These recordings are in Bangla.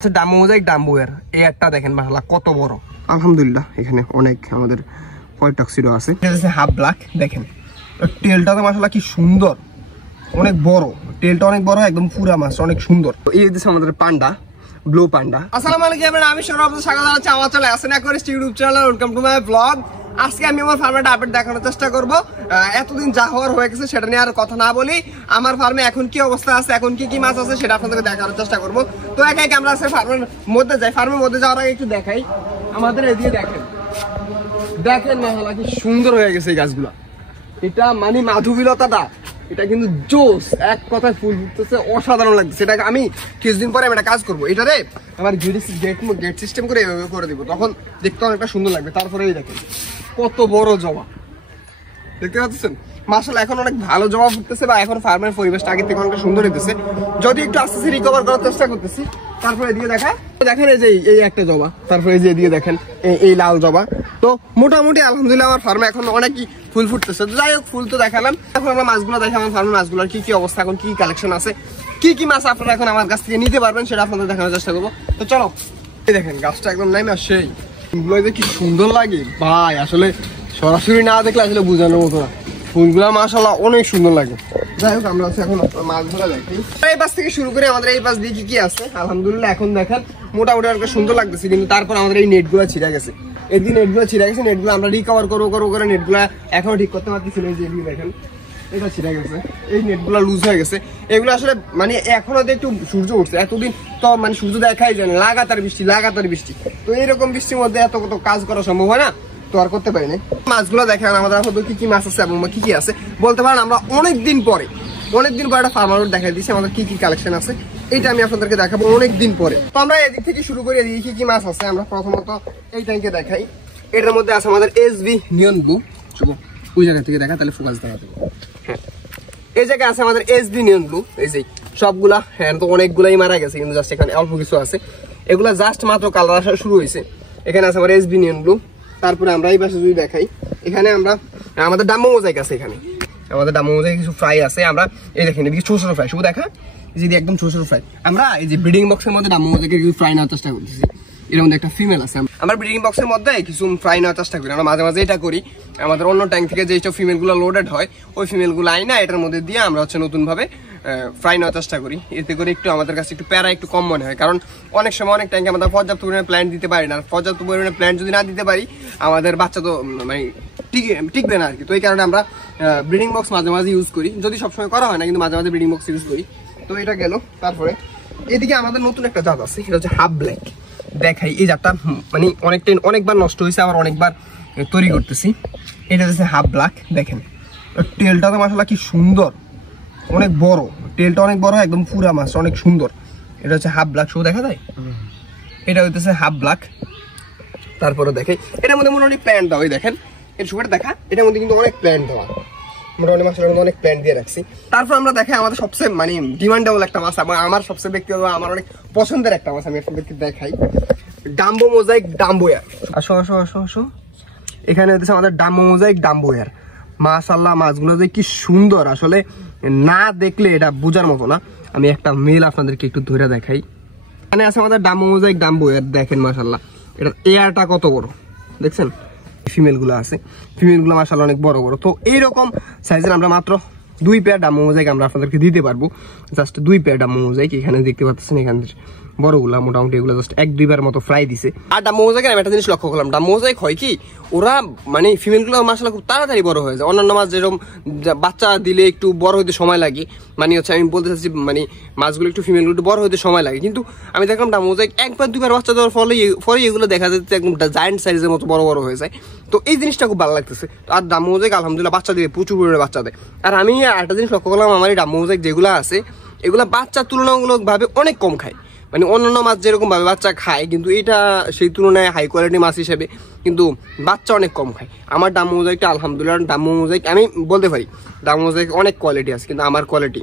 ডাম্বুয়ার এই একটা দেখেন মাশাআল্লাহ কত বড়। আলহামদুলিল্লাহ এখানে অনেক আমাদের হোয়াইট টক্সিডো আছে। এটা হচ্ছে হাফ ব্ল্যাক, দেখেন টেলটা তো মাশাআল্লাহ কি সুন্দর, অনেক বড় টেলটা, অনেক বড়, একদম পুরা মাছ অনেক সুন্দর। এই হচ্ছে আমাদের পান্ডা, ব্লু পান্ডা। আসসালামু আলাইকুম, আমি সৌরভ, স্বাগত জানাচ্ছি আমার চ্যানেল আসেন aquarist YouTube channel. Welcome to my blog. আজকে আমি আমার ফার্মের আপডেট দেখানোর চেষ্টা করব। এতদিন যা হওয়ার হয়ে গেছে সেটা নিয়ে আর কথা না বলি, আমার ফার্মে এখন কি অবস্থা আছে, এখন কি কি মাছ আছে সেটা আপনাদেরকে দেখানোর চেষ্টা করব। তো একা একা আমরা আছে ফার্মের মধ্যে যাই। ফার্মের মধ্যে যাওয়ার আগে একটু দেখাই আমাদের এদিকে, দেখেন দেখেন মাশাআল্লাহ কি সুন্দর হয়ে গেছে এই গাছগুলো। এটা মানে মাধবীলতাটা এটা কিন্তু জোস, এক কথায় ফুল ফুটতেছে, অসাধারণ লাগছে। সেটাকে আমি কিছুদিন পরে আমি একটা কাজ করবো, এটারে আমার গেট সিস্টেম করে এভাবে করে দিব, তখন দেখতে অনেকটা সুন্দর লাগবে। তারপরে এই দেখেন কত বড় জবা, দেখতে পাচ্ছেন মাশাআল্লাহ এখন অনেক ভালো জবা ফুটতেছে, বা এখন ফার্মের পরিবেশটা আগে থেকে অনেকটা সুন্দর হইতেছে, যদি একটু আস্তে আস্তে রিকভার করার চেষ্টা করতেছি। তারপরে এদিকে দেখেন এই যে এই একটা জবা, তারপরে এই যে এদিকে দেখেন এই লাল জবা। তো মোটামুটি আলহামদুলিল্লাহ আমার ফার্মে এখন অনেকই ফুল ফুটতেছে। যাই হোক, ফুল তো দেখালাম, এখন আমরা মাছগুলো দেখি আমার ফার্মের মাছগুলোর কি কি অবস্থা, এখন কি কালেকশন আছে, কি কি মাছ আপনারা এখন আমার কাছ থেকে নিতে পারবেন সেটা আপনাদের দেখানোর চেষ্টা করবো। তো চলো, এই দেখেন গাছটা একদম নাই না, সেই ফুলগুলো যে কি সুন্দর লাগে ভাই, আসলে সরাসরি না দেখলে আসলে বোঝানোর মতো না, ফুলগুলা মাশাআল্লাহ অনেক সুন্দর লাগে। যাই হোক, আমরা এখন মাছগুলো দেখি। এই পাশ থেকে শুরু করে আমাদের এই পাশ দিয়ে কি কি আছে আলহামদুলিল্লাহ এখন দেখেন মোটামুটি অনেক সুন্দর লাগতেছে। কিন্তু তারপর আমাদের এই নেটগুলো ছিঁড়ে গেছে, এদিকে নেটগুলো ছিঁড়ে গেছে, নেটগুলো আমরা রিকভার করবো করে নেটগুলো এখনো ঠিক করতে পারতেছি না। এই যে দেখেন এটা ছিঁড়ে গেছে, এই নেটগুলো লুজ হয়ে গেছে। এগুলো আসলে মানে এখনো তো একটু সূর্য উঠছে, এতদিন তো মানে সূর্য দেখাই যায় না, লাগাতার বৃষ্টি। তো এইরকম বৃষ্টির মধ্যে এত কত কাজ করা সম্ভব হয় না, তো আর করতে পারিনি। মাছগুলো দেখেন আমাদের এখন কি কি মাছ আছে এবং কি কি আছে বলতে পারেন। আমরা অনেকদিন পরে একটা ফার্মার দেখা দিচ্ছি আমাদের কি কি কালেকশন আছে, এইটা আমি আপনাদেরকে দেখাবো অনেকদিন পরে। তো আমরা এদিক থেকে শুরু করি, এদিকে কি কি মাছ আছে আমরা প্রথমত এই ট্যাঙ্কে দেখাই। এটার মধ্যে আছে আমাদের এসবি নিয়ন ব্লু, ওই জায়গা থেকে দেখা তাহলে ফোকাস দেখা যাবে। হ্যাঁ, এই জায়গায় আছে আমাদের এসবি নিয়ন ব্লু, এই যে সবগুলা, হ্যাঁ তো অনেকগুলাই মারা গেছে, কিন্তু জাস্ট এখানে অল্প কিছু আছে, এগুলা জাস্ট মাত্র কালার আসা শুরু হয়েছে। এখানে আছে আমার এসবি নিয়ন ব্লু। তারপরে আমরা এই পাশে যদি দেখাই, এখানে আমরা আমাদের ডাম্বো মোজাইক আছে, এখানে আমাদের ডাম্বো মোজাইক কিছু ফ্রাই আছে। আমরা এই দেখেন এদিকে ছোট ছোট ফ্রাই, শুধু দেখা যদি একদম ছোট ছোট ফ্রাই। আমরা এই যে ব্রিডিং বক্সের মধ্যে ডাম্বো মোজাইকের কিছু ফ্রাই নেওয়ার চেষ্টা করতেছি। এর মধ্যে একটা ফিমেল আছে, আমরা ব্রিডিং বক্সের মধ্যে কিছু ফ্রাই নেওয়ার চেষ্টা করি। আমরা মাঝে মাঝে এটা করি, আমাদের অন্য ট্যাঙ্ক থেকে যেসব ফিমেলগুলো লোডেড হয় ওই ফিমেলগুলো আইনা এটার মধ্যে দিয়ে আমরা হচ্ছে নতুন ভাবে ফ্রাই নেওয়ার চেষ্টা করি। এতে করে একটু আমাদের কাছে একটু প্যারা একটু কম মনে হয়, কারণ অনেক সময় অনেক ট্যাঙ্কে আমরা পর্যাপ্ত পরিমাণে প্ল্যান্ট দিতে পারি না। পর্যাপ্ত পরিমাণে প্ল্যান্ট যদি না দিতে পারি আমাদের বাচ্চা তো মানে টিকবে না আর কি। তো এই কারণে আমরা ব্রিডিং বক্স মাঝে মাঝে ইউজ করি, যদি সবসময় করা হয় না, কিন্তু মাঝে মাঝে ব্রিডিং বক্স ইউজ করি। তো এটা গেল। তারপরে এদিকে আমাদের নতুন একটা জাত আছে, এটা হচ্ছে হাফ ব্ল্যাক। দেখাই এই জাতটা মানে অনেকবার নষ্ট হয়েছে, আবার অনেকবার তৈরি করতেছি। এটা হচ্ছে হাফ ব্ল্যাক, দেখেন টেলটা তো মাশাআল্লাহ কি সুন্দর, অনেক বড় টেলটা, অনেক বড়, একদম পুরা মাছ অনেক সুন্দর। এটা হচ্ছে হাফ ব্ল্যাক, শুধু দেখা যায় এটা হইতেছে হাফ ব্ল্যাক। তারপরে দেখে এটার মধ্যে মোটামুটি প্ল্যান্ট দেওয়া, ওই দেখেন এর সুপারটা দেখা, এটার মধ্যে কিন্তু অনেক প্ল্যান্ট দেওয়া, মোটামুটি মাছের মধ্যে অনেক প্ল্যান্ট দিয়ে রাখছি। তারপর আমরা দেখাই আমাদের সবচেয়ে মানে ডিমান্ডেবল একটা মাছ, এবং আমার সবচেয়ে ব্যক্তিগত আমার অনেক পছন্দের একটা মাছ, আমি আপনাদেরকে দেখাই ডাম্বো মোজাইক ডাম্বোয়ার। আসো আসো আসো আসো, এখানে হচ্ছে আমাদের ডাম্বো মোজাইক ডাম্বোয়ার। মাশাআল্লাহ মাছগুলো যে কি সুন্দর, আসলে না দেখলে এটা বোঝার মতো না। আমি একটা মেল আপনাদেরকে একটু ধরে দেখাই। এখানে আছে আমাদের ডাম্বো মোজাইক ডাম্বোয়ার, দেখেন মাশাআল্লাহ এটা এয়ারটা কত বড় দেখছেন। ফিমেলগুলো আছে, ফিমেলগুলো মাশাআল্লাহ অনেক বড় বড়। তো এইরকম সাইজের আমরা মাত্র 2 পেয়ার ডাম্বো মোজাইক আমরা আপনাদেরকে দিতে পারবো, জাস্ট 2 পেয়ার ডাম্বো মোজাইক। এখানে দেখতে পাচ্ছেন এখানে বড়গুলা মোটামুটি এগুলো জাস্ট 1-2 বার মতো ফ্রাই দিছে। আর ডাম্বো মোজাইকের আমি একটা জিনিস লক্ষ্য করলাম, ডাম্বো মোজাইক হয় কি ওরা মানে ফিমেলগুলো মাশাআল্লাহ খুব তাড়াতাড়ি বড় হয়ে যায়। অন্যান্য মাছ যেরকম বাচ্চা দিলে একটু বড় হইতে সময় লাগে, মানে হচ্ছে আমি বলতে চাচ্ছি মানে মাছগুলো একটু ফিমেলগুলো একটু বড় হইতে সময় লাগে, কিন্তু আমি দেখলাম ডাম্বো মোজাইক 1-2 বার বাচ্চা দেওয়ার ফলে এগুলো দেখা যাচ্ছে একদম জায়ান্ট সাইজের মতো বড় বড় হয়ে যায়। তো এই জিনিসটা খুব ভালো লাগতেছে। আর ডাম্বো মোজাইক আলহামদুলিল্লাহ বাচ্চা দিবে, প্রচুর পরিমাণে বাচ্চা দেয়। আর আমি একটা জিনিস লক্ষ্য করলাম, আমার এই ডাম্বো মোজাইক যেগুলো আছে এগুলো বাচ্চা তুলনামূলকভাবে অনেক কম খায়। মানে অন্যান্য মাছ যেরকম ভাবে বাচ্চা খায়, কিন্তু এটা সেই তুলনায় হাই কোয়ালিটি মাছ হিসেবে কিন্তু বাচ্চা অনেক কম খায়। আমার ডাম্বো মোজাইকটা আলহামদুলিল্লাহ, ডাম্বো মোজাইক আমি বলতে পারি ডাম্বো মোজাইক অনেক কোয়ালিটি আছে, কিন্তু আমার কোয়ালিটি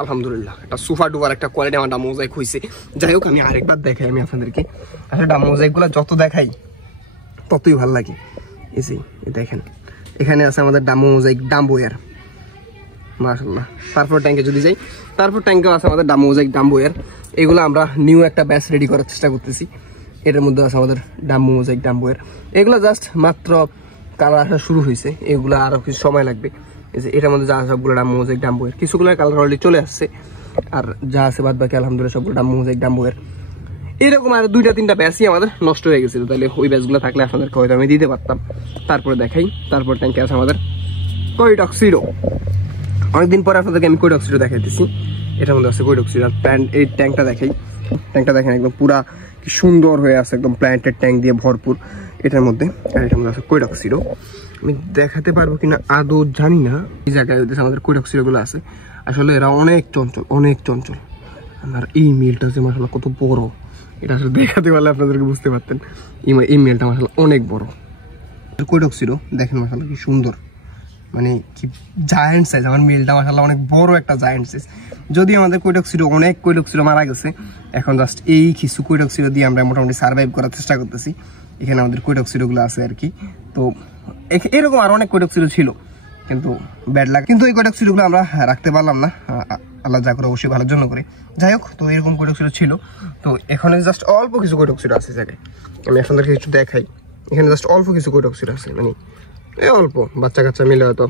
আলহামদুলিল্লাহ একটা সুপার ডুপার একটা কোয়ালিটি আমার ডাম্বো মোজাইক হয়েছে। যাই হোক, আমি আরেকবার দেখাই আমি আপনাদেরকে, আসলে ডাম্বো মোজাইকগুলো যত দেখাই ততই ভালো লাগে। এই যে দেখেন এখানে আছে আমাদের ডাম্বো মোজাইক ডাম্বোয়ার, মাশাআল্লাহ। তারপর ট্যাঙ্কে যদি যাই, তারপর ট্যাঙ্কে আছে আমাদের মোজাইক ডাম্বোয়ের। এগুলো আমরা নিউ একটা ব্যাচ রেডি করার চেষ্টা করতেছি। এটার মধ্যে আছে আমাদের মোজাইক ডাম্বোয়ের। এগুলো জাস্ট মাত্র কালার আসা শুরু হয়েছে, এগুলো আরো কিছু সময় লাগবে। এই যে এটার মধ্যে যা সবগুলো মোজাইক ডাম্বোয়ের, কিছুগুলো কালার অলরেডি চলে আসছে, আর যা আছে বাদ বাকি আলহামদুলিল্লাহ সবগুলো মোজাইক ডাম্বোয়ের। এরকম আর 2-3টা ব্যাচই আমাদের নষ্ট হয়ে গেছিল, তাহলে ওই ব্যাচগুলো থাকলে আপনাদেরকে হয়তো আমি দিতে পারতাম। তারপরে দেখাই, তারপর ট্যাঙ্কে আছে আমাদের কোইডক্সিডো। অনেকদিন পরে আপনাদেরকে আমি কোইডক্সিডো দেখাইতেছি। এটার মধ্যে আছে কোইডক্সিডো। প্ল্যান্ট এই ট্যাঙ্কটা দেখাই, ট্যাঙ্কটা দেখেন একদম পুরা কি সুন্দর হয়ে আছে, একদম প্ল্যান্টের ট্যাঙ্ক দিয়ে ভরপুর এটার মধ্যে। আর এটার মধ্যে আছে কোইডক্সিডো। আমি দেখাতে পারবো কিনা আদৌ জানি না। এই জায়গায় আমাদের কোইডক্সিডোগুলো আছে, আসলে এরা অনেক চঞ্চল, অনেক চঞ্চল। আর এই মিলটা যে মাশাআল্লাহ কত বড়, এটা আসলে দেখাতে পারলে আপনাদেরকে বুঝতে পারতেন। এই মিলটা মাশাআল্লাহ অনেক বড়। কোইডক্সিডো দেখেন মাশাআল্লাহ কি সুন্দর, মানে কি জায়ান্ট সাইজ। আমার মিলটা মাশাআল্লাহ অনেক বড় একটা জায়ান্ট সাইজ। যদি আমাদের কোইডক্সিডো অনেক কোইডক্সিডো মারা গেছে, এখন জাস্ট এই কিছু কোইডক্সিডো দিয়ে আমরা মোটামুটি সার্ভাইভ করার চেষ্টা করতেছি। এখানে আমাদের কোইডক্সিডোগুলো আছে আর কি। তো এরকম আরো অনেক কোইডক্সিডো ছিল, কিন্তু ব্যাড লাগ, কিন্তু এই কোইডক্সিডোগুলো আমরা রাখতে পারলাম না। আল্লাহ যা করে অবশ্যই ভালোর জন্য করে। যাই হোক, তো এরকম কোইডক্সিডো ছিল। তো এখানে জাস্ট অল্প কিছু কোইডক্সিডো আছে জায়গায়, আমি আপনাদেরকে একটু দেখাই। এখানে জাস্ট অল্প কিছু কোইডক্সিডো আছে, মানে অল্প, বাচ্চা কাচ্চা মিলে হয়তো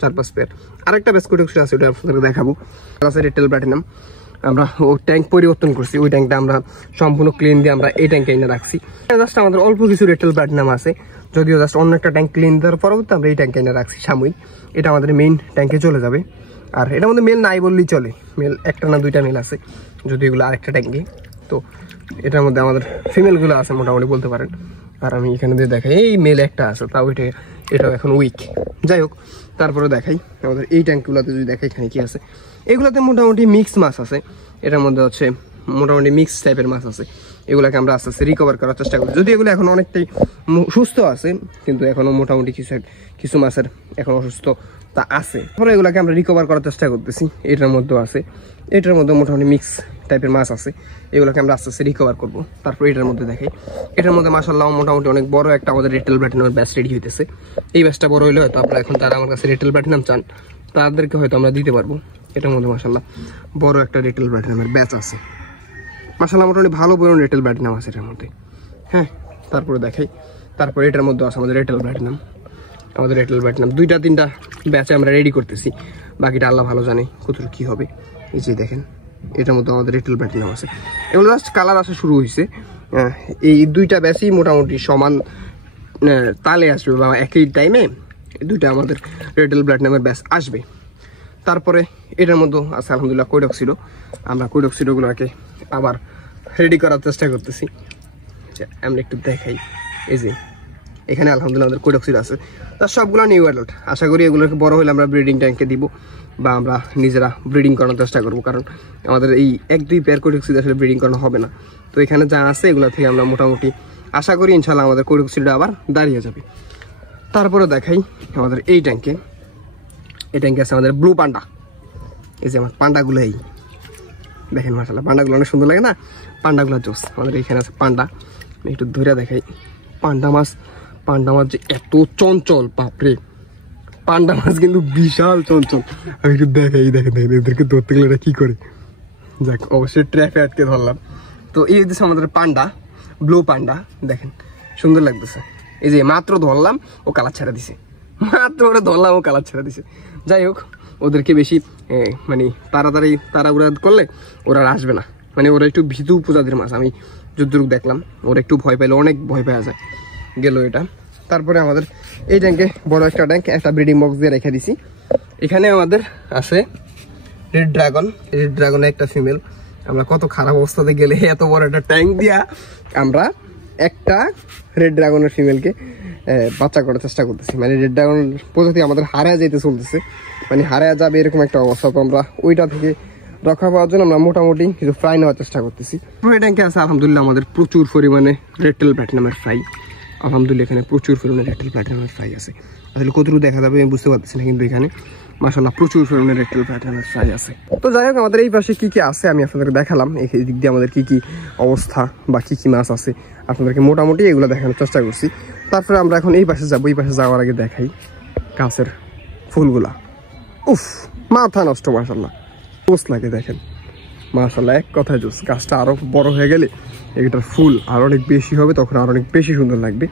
4-5 পেয়ার। আরেকটা বেশ কোইডক্সিডো আছে, ওটা আপনাদেরকে দেখাবো। আছে রেটেল প্ল্যাটিনাম। আমরা ও ট্যাঙ্ক পরিবর্তন করছি, ওই ট্যাঙ্কটা আমরা সম্পূর্ণ ক্লিন দিয়ে আমরা এই ট্যাঙ্কে এনে রাখছি। জাস্ট আমাদের অল্প কিছু রেটেল প্ল্যাটিনাম আছে, যদিও জাস্ট অন্য একটা ট্যাঙ্ক ক্লিন দেওয়ার পরবর্তী আমরা এই ট্যাঙ্কে এনে রাখছি সাময়িক। এটা আমাদের মেইন ট্যাঙ্কে চলে যাবে। আর এটার মধ্যে মেল নাই বললেই চলে, মেল একটা না 2টা মেল আছে, যদি এগুলো আরেকটা ট্যাঙ্কে। তো এটার মধ্যে আমাদের ফিমেলগুলো আছে মোটামুটি বলতে পারেন। আর আমি এখানে দিয়ে দেখাই, এই মেল একটা আছে, তাও এটাও এখন উইক। যাই হোক, তারপরে দেখাই আমাদের এই ট্যাঙ্কগুলোতে যদি দেখাই এখানে কি আছে। এগুলোতে মোটামুটি মিক্স মাছ আছে, এটার মধ্যে হচ্ছে মোটামুটি মিক্স টাইপের মাছ আছে। এগুলোকে আমরা আস্তে আস্তে রিকভার করার চেষ্টা করি, যদি এগুলো এখন অনেকটাই সুস্থ আছে, কিন্তু এখনো মোটামুটি কিছু মাছের এখন অসুস্থতা আছে। তারপরে এগুলোকে আমরা রিকভার করার চেষ্টা করতেছি। এটার মধ্যেও আছে, এটার মধ্যে মোটামুটি মিক্স টাইপের মাছ আছে, এগুলোকে আমরা আস্তে আস্তে রিকভার করবো। তারপর এটার মধ্যে দেখাই, এটার মধ্যে মাশাআল্লাহ মোটামুটি অনেক বড় একটা আমাদের রেটেল প্ল্যাটিনামের ব্যাচ রেডি হইতেছে। এই ব্যাচটা বড় হইলে হয়তো আপনারা এখন যারা আমার কাছে রেটেল প্ল্যাটিনাম চান তাদেরকে হয়তো আমরা দিতে পারবো। এটার মধ্যে মাশাআল্লাহ বড় একটা রেটেল প্ল্যাটিনামের ব্যাচ আছে, মাশাআল্লাহ মোটামুটি ভালো পরিমাণ রেটেল প্ল্যাটিনাম আছে এটার মধ্যে। হ্যাঁ, তারপরে দেখাই, তারপরে এটার মধ্যে আছে আমাদের রেটেল প্ল্যাটিনাম। আমাদের রেটেল প্ল্যাটিনাম 2-3টা ব্যাচে আমরা রেডি করতেছি, বাকিটা আল্লাহ ভালো জানে কতটুকু কী হবে। এই যে দেখেন, এটার মধ্যে আমাদের রেটেল প্ল্যাটিনাম আছে। এগুলো জাস্ট কালার আসা শুরু হয়েছে। এই 2টা ব্যাচই মোটামুটি সমান তালে আসবে, বা একই টাইমে 2টা আমাদের রেটেল প্ল্যাটিনামের ব্যাচ আসবে। তারপরে এটার মধ্যে আছে আলহামদুলিল্লাহ কোইডক্সিডো। আমরা কোইডক্সিডোগুলোকে আবার রেডি করার চেষ্টা করতেছি। আমরা একটু দেখাই, এই যে এখানে আলহামদুলিল্লাহ আমাদের কোইডক্সিডো আছে, তার সবগুলো নিউ অ্যাডাল্ট। আশা করি এগুলোকে বড় হলে আমরা ব্রিডিং ট্যাঙ্কে দিব, বা আমরা নিজেরা ব্রিডিং করানোর চেষ্টা করবো, কারণ আমাদের এই 1-2 পেয়ার কোইডক্সিডো আসলে ব্রিডিং করানো হবে না। তো এখানে যা আছে এগুলো থেকে আমরা মোটামুটি আশা করি ইনশাল্লাহ আমাদের কোইডক্সিডো আবার দাঁড়িয়ে যাবে। তারপরে দেখাই আমাদের এই ট্যাঙ্কে আছে আমাদের ব্লু পান্ডা। এই যে আমার পান্ডাগুলো, এই দেখেন মাশাআল্লাহ পান্ডাগুলো অনেক সুন্দর লাগে না, পান্ডাগুলো জোস। আমাদের এইখানে আছে পান্ডা, আমি একটু ধরে দেখাই। পান্ডা মাছ যে এত চঞ্চল, বাপরে, পান্ডা মাছ কিন্তু বিশাল চঞ্চল। আমি একটু দেখাই, দেখেন এদেরকে ধরতে গেলে এটা কি করে। যাক, অবশ্যই ট্র্যাপে আটকে ধরলাম। তো এই হচ্ছে আমাদের পান্ডা, ব্লু পান্ডা, দেখেন সুন্দর লাগতেছে। এই যে মাত্র ধরলাম ও কালার ছেড়ে দিছে, যাই হোক, ওদেরকে বেশি মানে তাড়াহুড়া করলে ওরা আসবে না, মানে ওরা একটু ভীতু প্রজাতির মাছ। আমি যতটুকু দেখলাম ওরা একটু ভয় পাইলে অনেক ভয় পাওয়া যায় গেল এটা। তারপরে আমাদের এই ট্যাঙ্কে বড় একটা ট্যাঙ্ক, একটা ব্রিডিং বক্স দিয়ে রেখে দিছি। এখানে আমাদের আছে রেড ড্রাগনের একটা ফিমেল। আমরা কত খারাপ অবস্থাতে গেলে এত বড় একটা ট্যাঙ্ক দিয়া আমরা একটা রেড ড্রাগনের ফিমেলকে বাচ্চা করার চেষ্টা করতেছি। মানে রেড ড্রাগন প্রজাতি আমাদের হারায় যেতে চলতেছে, মানে হারায় যাবে এরকম একটা অবস্থা। তো আমরা ওইটা থেকে রক্ষা পাওয়ার জন্য আমরা মোটামুটি কিছু ফ্রাই নেওয়ার চেষ্টা করতেছি। এই ট্যাঙ্কে আছে আলহামদুলিল্লাহ আমাদের প্রচুর পরিমাণে রেটেল প্ল্যাটিনামের ফ্রাই। আলহামদুলিল্লাহ এখানে প্রচুর পরিমাণে রেটেল প্ল্যাটিনামের ফ্রাই আছে। আসলে কতটুকু দেখা যাবে আমি বুঝতে পারতেছি না, কিন্তু এখানে মাশাআল্লাহ প্রচুর পরিমাণে রেটেল প্ল্যাটিনামের ফ্রাই আছে। তো যাই হোক, আমাদের এই পাশে কি কি আছে আমি আপনাদেরকে দেখালাম। এই দিক দিয়ে আমাদের কি কি অবস্থা বা কি কি মাছ আছে আপনাদেরকে মোটামুটি এগুলো দেখানোর চেষ্টা করছি। তারপরে আমরা এখন এই পাশে যাবো। এই পাশে যাওয়ার আগে দেখাই গাছের ফুলগুলা, উফ, মাথা নষ্ট মাশাআল্লাহ, জোস লাগে দেখেন মাশাআল্লাহ, এক কথায় জোস। গাছটা আরো বড় হয়ে গেলে এটার ফুল আরো অনেক বেশি হবে, তখন আরো অনেক বেশি সুন্দর লাগবে।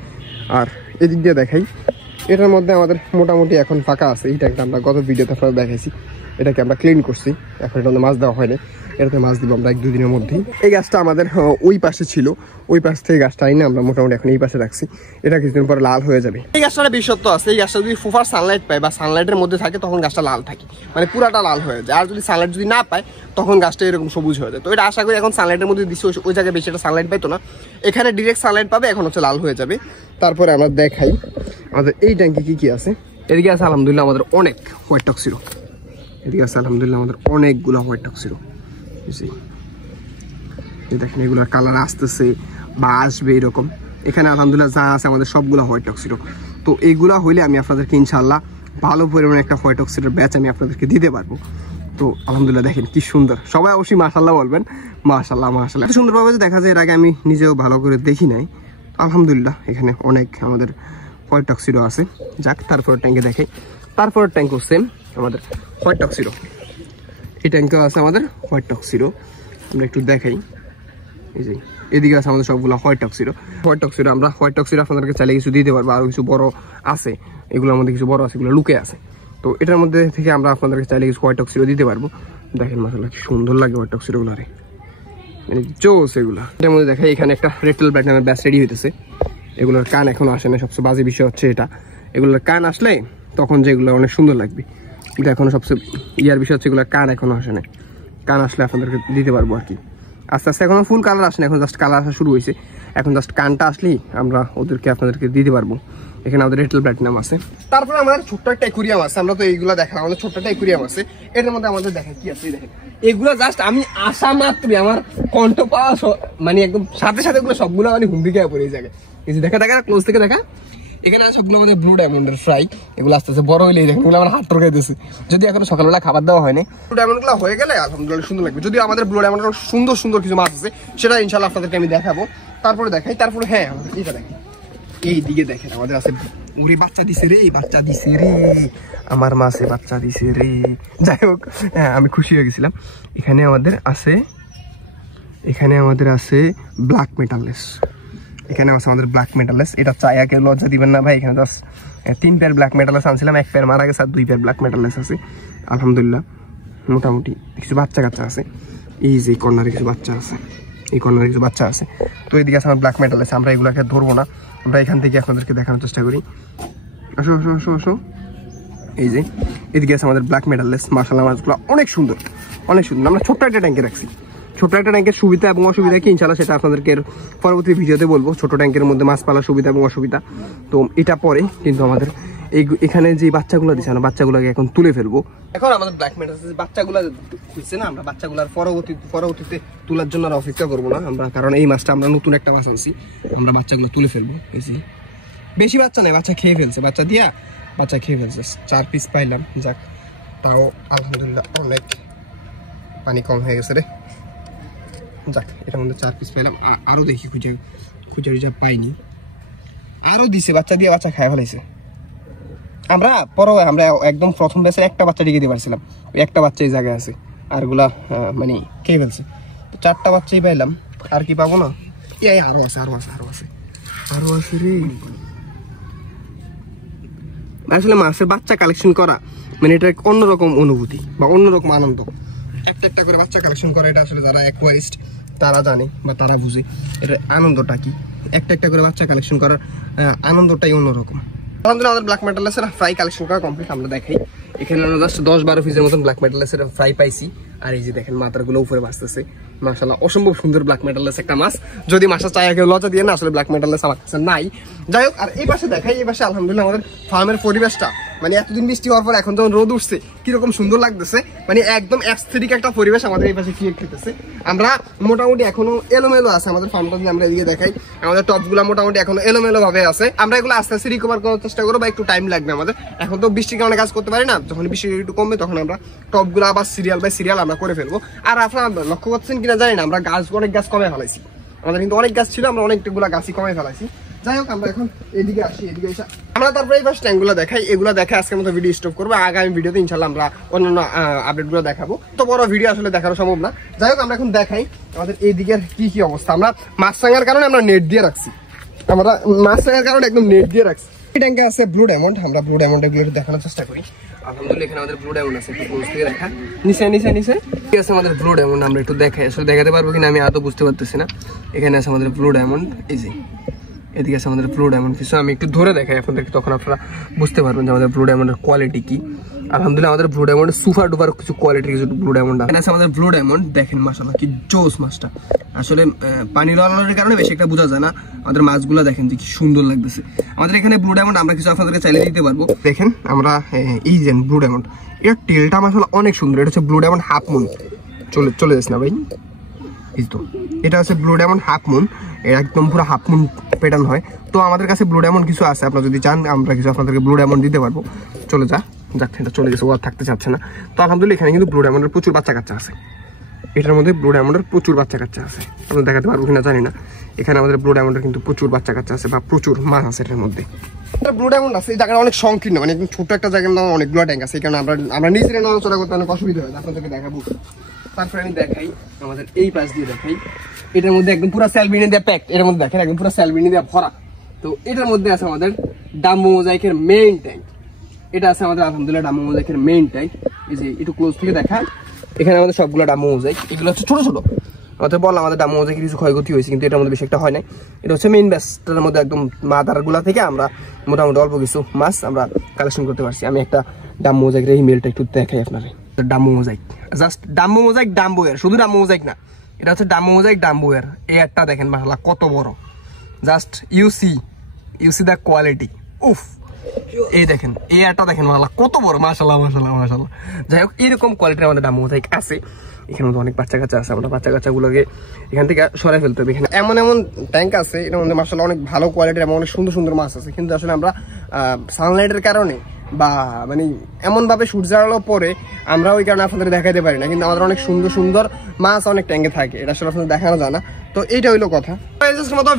আর এদিক দিয়ে দেখাই, এটার মধ্যে আমাদের মোটামুটি এখন ফাঁকা আছে। এইটা একটা আমরা গত ভিডিওতে আপনারা দেখাইছি, এটাকে আমরা ক্লিন করছি, এখন এটা মাছ দেওয়া হয়নি, এটাতে মাছ দিব আমরা 1-2 দিনের মধ্যেই। এই গাছটা আমাদের ওই পাশে ছিল, ওই পাশ থেকে গাছটা আইনে আমরা মোটামুটি এখন এই পাশে রাখছি, এটা কিছুদিন পরে লাল হয়ে যাবে। এই গাছটার বিশেষত্ব আছে, এই গাছটা যদি ফুফার সানলাইট পায় বা সানলাইটের মধ্যে থাকে তখন গাছটা লাল থাকে, মানে পুরাটা লাল হয়ে যায়। আর যদি সানলাইট যদি না পায় তখন গাছটা এরকম সবুজ হয়ে যায়। তো এটা আশা করি এখন সানলাইটের মধ্যে দিচ্ছি, ওই জায়গায় বেশি এটা সানলাইট পাইতো না, এখানে ডিরেক্ট সানলাইট পাবে, এখন হচ্ছে লাল হয়ে যাবে। তারপরে আমরা দেখাই আমাদের এই ট্যাঙ্কে কি কি আছে। এদিকে আছে আলহামদুলিল্লাহ আমাদের অনেক হোয়াইট টক্সিডো, এদিকে আছে আলহামদুলিল্লাহ আমাদের অনেকগুলো হোয়াইট টক্সিডো। দেখেন এগুলোর কালার আসতেছে বা আসবে এরকম। এখানে আলহামদুলিল্লাহ যা আছে আমাদের সবগুলো হোয়াইট টক্সিডো। তো এইগুলো হইলে আমি আপনাদেরকে ইনশাল্লাহ ভালো পরিমাণে একটা হোয়াইট টক্সিডোর ব্যাচ আমি আপনাদেরকে দিতে পারবো। তো আলহামদুলিল্লাহ দেখেন কি সুন্দর, সবাই অবশ্যই মাশাল্লাহ বলবেন, মাশাল্লাহ মাশাল্লাহ। এত সুন্দরভাবে দেখা যায়, এর আগে আমি নিজেও ভালো করে দেখি নাই। আলহামদুলিল্লাহ এখানে অনেক আমাদের হোয়াইট টক্সিডো আছে। যাক, তারপর ট্যাঙ্কে দেখাই, তারপর ট্যাঙ্কও সেম আমাদের হোয়াইট টক্সিডো। এই ট্যাঙ্কেও আছে আমাদের হোয়াইট টক্সিডো, আমরা একটু দেখাই। এই যে এদিকে আছে আমাদের সবগুলো হোয়াইট টক্সিডো। হোয়াইট টক্সিডো আমরা হোয়াইট টক্সিডো আপনাদেরকে চাইলে কিছু দিতে পারবো, আরও কিছু বড় আছে, এগুলোর মধ্যে কিছু বড় আছে, এগুলো লুকে আছে। তো এটার মধ্যে থেকে আমরা আপনাদেরকে চাইলে কিছু হোয়াইট টক্সিডো দিতে পারবো। দেখেন মাশাআল্লাহ কি সুন্দর লাগে হোয়াইট টক্সিডোগুলো, রে মানে জোস এগুলো। এটার মধ্যে দেখাই এখানে একটা রেটেল ব্যাটনামের ব্যাচ রেডি হইতেছে। এগুলোর কান এখনো আসে না, সবচেয়ে বাজে বিষয় হচ্ছে এটা, এগুলোর কান আসলে তখন যেগুলো অনেক সুন্দর লাগবে। এটা এখনো সবচেয়ে ইয়ার বিষয় হচ্ছে এগুলোর কান এখনো আসে না, কান আসলে আপনাদেরকে দিতে পারবো আর কি। আস্তে আস্তে এখনো ফুল কালার আসে না, এখন জাস্ট কালার আসা শুরু হয়েছে, এখন জাস্ট কানটা আসলেই আমরা আপনাদেরকে দিতে পারবো। এখানে আমাদের রেটেল প্ল্যাটিনাম আছে। তারপরে আমাদের ছোট্ট একটা অ্যাকুরিয়াম আছে, আমরা তো এইগুলো দেখালাম, আমাদের ছোট্ট একটা অ্যাকুরিয়াম আছে। এটার মধ্যে আমাদের দেখেন কি আছে, দেখেন এগুলো জাস্ট আমি আসা মাত্রই আমার কণ্ঠ পাওয়া মানে একদম সাথে সাথে এগুলো সবগুলো মানে হুমড়ি পড়ে এই জায়গায়। এই যে দেখা ক্লোজ থেকে দেখা, এখানে সবগুলো আমাদের ব্লু ডায়মন্ডের ফ্রাই, এগুলো আস্তে আস্তে বড় হইলে দেখেন এগুলো আমার হাত টরকাই দিয়েছে, যদি এখন সকালবেলা খাবার দেওয়া হয়নি। ব্লু ডায়মন্ডগুলো হয়ে গেলে আলহামদুলিল্লাহ সুন্দর লাগবে। যদি আমাদের ব্লু ডায়মন্ড সুন্দর সুন্দর কিছু মাছ আছে, সেটা ইনশাল্লাহ আপনাদেরকে আমি দেখাবো। তারপরে দেখাই, তারপরে হ্যাঁ এইটা দেখেন, এই দিকে দেখেন আমাদের আছে উড়ি বাচ্চা দিছে রে, বাচ্চা দিছে রে, আমার মাছে বাচ্চা দিছে রে। যাই হোক, হ্যাঁ আমি খুশি হয়ে গেছিলাম। এখানে আমাদের আছে ব্ল্যাক মেটাললেস, এখানে আছে আমাদের ব্ল্যাক মেটাললেস। এটা চায়াকে লজ্জা দিবেন না ভাই, এখানে জাস্ট 3 পেয়ার ব্ল্যাক মেটাললেস আনছিলাম, 1 পেয়ার মারা গেছে আর 2 পেয়ার ব্ল্যাক মেটাললেস আছে। আলহামদুলিল্লাহ মোটামুটি কিছু বাচ্চা কাচ্চা আছে, এই যে কর্নারে কিছু বাচ্চা আছে, এই কর্নারে কিছু বাচ্চা আছে। তো এইদিকে আছে আমার ব্ল্যাক মেটাললেস, আমরা এগুলোকে ধরবো না, আমরা এখান থেকে আপনাদেরকে দেখানোর চেষ্টা করি। আসো আসো আসো আসো, এই যে এদিকে আছে আমাদের ব্ল্যাক মেটাললেস। মাশাআল্লাহ মাছগুলো অনেক সুন্দর, অনেক সুন্দর। আমরা ছোট্ট একটা ট্যাঙ্কে রাখছি, ছোট একটা ট্যাঙ্কের সুবিধা এবং অসুবিধা কি ইনশাআল্লাহ সেটা আপনাদেরকে পরবর্তী ভিডিওতে বলবো। ছোট ট্যাঙ্কের মধ্যে মাছ পালার সুবিধা এবং অসুবিধা তো এটা পরে, কিন্তু আমাদের এখানে যে বাচ্চাগুলো দিচ্ছে আমরা বাচ্চাগুলোকে এখন তুলে ফেলবো। এখন আমাদের ব্ল্যাক মেটাললেস বাচ্চাগুলো হচ্ছে না, আমরা বাচ্চাগুলোর পরবর্তীতে তোলার জন্য আর অপেক্ষা করবো না আমরা, কারণ এই মাছটা আমরা নতুন একটা মাছ আনছি, আমরা বাচ্চাগুলো তুলে ফেলবো। বেশি বাচ্চা নেই, বাচ্চা খেয়ে ফেলছে, বাচ্চা খেয়ে ফেলছে। 4 পিস পাইলাম, যাক তাও আলহামদুলিল্লাহ অনেক পানি কম হয়ে গেছে রে। যাক এটার মধ্যে 4 পিস পেলাম, আরো দেখি খুঁজে পাইনি, আরো দিছে বাচ্চা দিয়ে, বাচ্চা খায় ফেলাইছে। আমরা একদম প্রথম ব্যাচে একটা বাচ্চা টিকে দিতে পারছিলাম, ওই একটা বাচ্চা এই জায়গায় আছে, আরগুলা মানে খেয়ে ফেলছে। তো 4টা বাচ্চাই পাইলাম, আর কি পাবো না? আরো আছে রে। আসলে মাছের বাচ্চা কালেকশন করা মানে এটা অন্যরকম অনুভূতি বা অন্যরকম আনন্দ। একটা করে বাচ্চা কালেকশন করা, এটা আসলে যারা অ্যাকোয়ারিস্ট তারা জানে বা তারা বুঝে এটা আনন্দটা কি। একটা করে বাচ্চা কালেকশন করার আনন্দটাই অন্যরকম। আলহামদুলিল্লাহ আমাদের ব্ল্যাক মেটাললেসের ফ্রাই কালেকশন করা কমপ্লিট। আমরা দেখাই, এখানে আমরা জাস্ট 10-12 পিসের মতন ব্ল্যাক মেটাললেসের ফ্রাই পাইছি। আর এই যে দেখেন মাথাগুলো উপরে ভাসতেছে, মাশাআল্লাহ অসম্ভব সুন্দর ব্ল্যাক মেটাললেস একটা মাছ। যদি মাছটা চায় কেউ লজ্জা দিয়ে না, আসলে ব্ল্যাক মেটাললেস আমার কাছে নাই। যাই হোক, আর এই পাশে দেখাই, এই পাশে আলহামদুলিল্লাহ আমাদের ফার্মের পরিবেশটা মানে এতদিন বৃষ্টি হওয়ার পর এখন যখন রোদ উঠছে কিরকম সুন্দর লাগতেছে, মানে একদম অ্যাস্থেটিক একটা পরিবেশ আমাদের এই পাশে ক্রিয়েট করতেছে। আমরা মোটামুটি এখনো এলোমেলো আছে আমাদের ফার্মটা, যদি আমরা এদিকে দেখাই আমাদের টপগুলো মোটামুটি এখনো এলোমেলো ভাবে আছে। আমরা এগুলো আস্তে আস্তে রিকভার করার চেষ্টা করবো, বা একটু টাইম লাগবে আমাদের। এখন তো বৃষ্টির কারণে কাজ করতে পারি না, যখন বৃষ্টি একটু কমবে তখন আমরা টপগুলো আবার সিরিয়াল বাই সিরিয়াল আমরা করে ফেলবো। আর আপনারা লক্ষ্য করছেন কিনা জানি না, আমরা অনেক গাছ কমে ফেলাইছি। আমাদের কিন্তু অনেক গাছ ছিল, আমরা অনেকগুলো গাছই কমে ফেলাইছি। যাই হোক আমরা এখন এদিকে আসি, এদিকে এসে আমরা তারপরে এই ফার্স্ট ট্যাঙ্কগুলো দেখাই। এগুলো দেখে আজকের মতো ভিডিও স্টপ করবো। আগামী ভিডিওতে ইনশাল্লাহ আমরা অন্যান্য আপডেটগুলো দেখাবো। তো বড় ভিডিও আসলে দেখানো সম্ভব না। যাই হোক আমরা এখন দেখাই আমাদের এইদিকের কি কি অবস্থা। আমরা মাছ রাঙার কারণে আমরা নেট দিয়ে রাখছি, আমরা মাছ রাঙার কারণে একদম নেট দিয়ে রাখছি। এই ট্যাঙ্কে আছে ব্লু ডায়মন্ড, আমরা ব্লু ডায়মন্ড এগুলো দেখানোর চেষ্টা করি। আলহামদুলিল্লাহ এখানে আমাদের ব্লু ডায়মন্ড আছে, একটু ক্লোজ থেকে দেখা। নিচে নিচে নিচে ঠিক আছে আমাদের ব্লু ডায়মন্ড, আমরা একটু দেখাই, আসলে দেখাতে পারবো কিনা আমি আদৌ বুঝতে পারতেছি না। এখানে আছে আমাদের ব্লু ডায়মন্ড, এই যে এদিকে আছে আমাদের ব্লু ডায়মন্ড কিছু, আমি একটু ধরে দেখাই আপনাদেরকে, তখন আপনারা বুঝতে পারবেন যে আমাদের ব্লু ডায়মন্ডের কোয়ালিটি কি। আলহামদুলিল্লাহ আমাদের ব্লু ডায়মন্ডের সুপার ডুপার কিছু কোয়ালিটির কিছু ব্লু ডায়মন্ড আছে। এখানে আছে আমাদের ব্লু ডায়মন্ড, দেখেন মাশাআল্লাহ কি জোস মাছটা। আসলে পানির আলোর কারণে বেশি একটা বোঝা যায় না, আমাদের মাছগুলো দেখেন যে কি সুন্দর লাগতেছে। আমাদের এখানে ব্লু ডায়মন্ড আমরা কিছু আপনাদেরকে চাইলে দিতে পারবো। দেখেন আমরা এই যে ব্লু ডায়মন্ড, এর টেলটা মাশাআল্লাহ অনেক সুন্দর। এটা হচ্ছে ব্লু ডায়মন্ড হাফ মুন, চলে যাস না ভাই, এই তো এটা হচ্ছে ব্লু ডায়মন্ড হাফ মুন, একদম পুরো হাফ মুন প্যাটার্ন হয়। তো আমাদের কাছে ব্লু ডায়মন্ড কিছু আছে, আপনারা যদি চান আমরা কিছু আপনাদেরকে ব্লু ডায়মন্ড দিতে পারবো। চলে যাক, এটা চলে গেছে, ও আর থাকতে চাচ্ছে না। তো আলহামদুলিল্লাহ এখানে কিন্তু ব্লু ডায়মন্ডের প্রচুর বাচ্চা কাচ্চা আছে, এটার মধ্যে ব্লু ডায়মন্ডের প্রচুর বাচ্চা কাচ্চা আছে, আপনারা দেখাতে পারবো কিনা জানি না। এখানে আমাদের ব্লু ডায়মন্ডের কিন্তু প্রচুর বাচ্চা কাচ্চা আছে বা প্রচুর মাছ আছে এটার মধ্যে। ব্লু ডায়মন্ড আছে, এই জায়গাটা অনেক সংকীর্ণ, মানে একদম ছোট একটা জায়গার নাম অনেকগুলো ট্যাঙ্ক আছে, এই কারণে আমরা নিজের নড়াচড়া করতে অনেক অসুবিধা হয়, আপনাদেরকে দেখাবো। তারপরে আমি দেখাই আমাদের এই পাশ দিয়ে দেখাই, এটার মধ্যে একদম পুরো স্যালবিনি দিয়ে প্যাক, এর মধ্যে দেখেন একদম পুরো স্যালবিনি দিয়ে ভরা। তো এটার মধ্যে আছে আমাদের ডাম্বো মোজাইকের মেইন ট্যাঙ্ক, এটা আছে আমাদের আলহামদুলিল্লাহ ডাম্বো মোজাইকের মেইন ট্যাঙ্ক। এই যে একটু ক্লোজ থেকে দেখা, এখানে আমাদের সবগুলো ডাম্বো মোজাইক, এগুলো হচ্ছে ছোট ছোট। আমাদের বললাম আমাদের ডাম্বো মোজাইকের কিছু ক্ষয়ক্ষতি হয়েছে, কিন্তু এটার মধ্যে বেশি একটা হয় নাই। এটা হচ্ছে মেইন ব্যাসটার মধ্যে একদম মাদারগুলা থেকে আমরা মোটামুটি অল্প কিছু মাছ আমরা কালেকশন করতে পারছি। আমি একটা ডাম্বো মোজাইকের এই মেলটা একটু দেখাই আপনাদের। Dumbo mosaic, just Dumbo mosaic Dumbo এর, শুধু ডাম্বো মোজাইক না, এটা হচ্ছে ডাম্বো মোজাইক ডাম্বো এর। এই একটা দেখেন মাশাআল্লাহ কত বড়, just you see the quality. উফ, এই দেখেন এই একটা দেখেন মাশাআল্লাহ কত বড়, মাশাআল্লাহ মাশাআল্লাহ মাশাআল্লাহ। যাই হোক এরকম কোয়ালিটির আমাদের ডাম্বো মোজাইক আছে। এখানে মধ্যে অনেক বাচ্চা কাচ্চা আছে, আমরা বাচ্চা কাচ্চাগুলোকে এখান থেকে সরাই ফেলতে হবে। এখানে এমন এমন ট্যাঙ্ক আছে, এটার মধ্যে মাশাআল্লাহ অনেক ভালো কোয়ালিটির এবং অনেক সুন্দর সুন্দর মাছ আছে, কিন্তু আসলে আমরা সানলাইটের কারণে বা মানে এমনভাবে সূর্য আলো পরে আমরা ওই কারণে আপনাদের দেখাতে পারি না, কিন্তু আমাদের অনেক সুন্দর সুন্দর মাছ অনেক ট্যাঙ্কে থাকে, এটা আসলে আপনাদের দেখানো যায় না। তো এইটা হইলো কথা।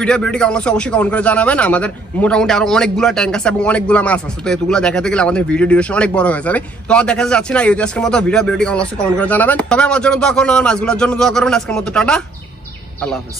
ভিডিওটি কেমন আছে অবশ্যই কমেন্ট করে জানাবেন। আমাদের মোটামুটি আরো অনেকগুলো ট্যাঙ্ক আছে এবং অনেকগুলো মাছ আছে, তো এতগুলো দেখাতে গেলে আমাদের ভিডিও ডিউরেশন অনেক বড় হয়ে যাবে। তো আর দেখাতে যাচ্ছি না, এই আজকের মতো ভিডিওটি কেমন আছে কমেন্ট করে জানাবেন। তবে আমার জন্য দোয়া করুন, আমার মাছগুলোর জন্য দোয়া করবেন। আজকের মতো টাটা, আল্লাহ হাফেজ।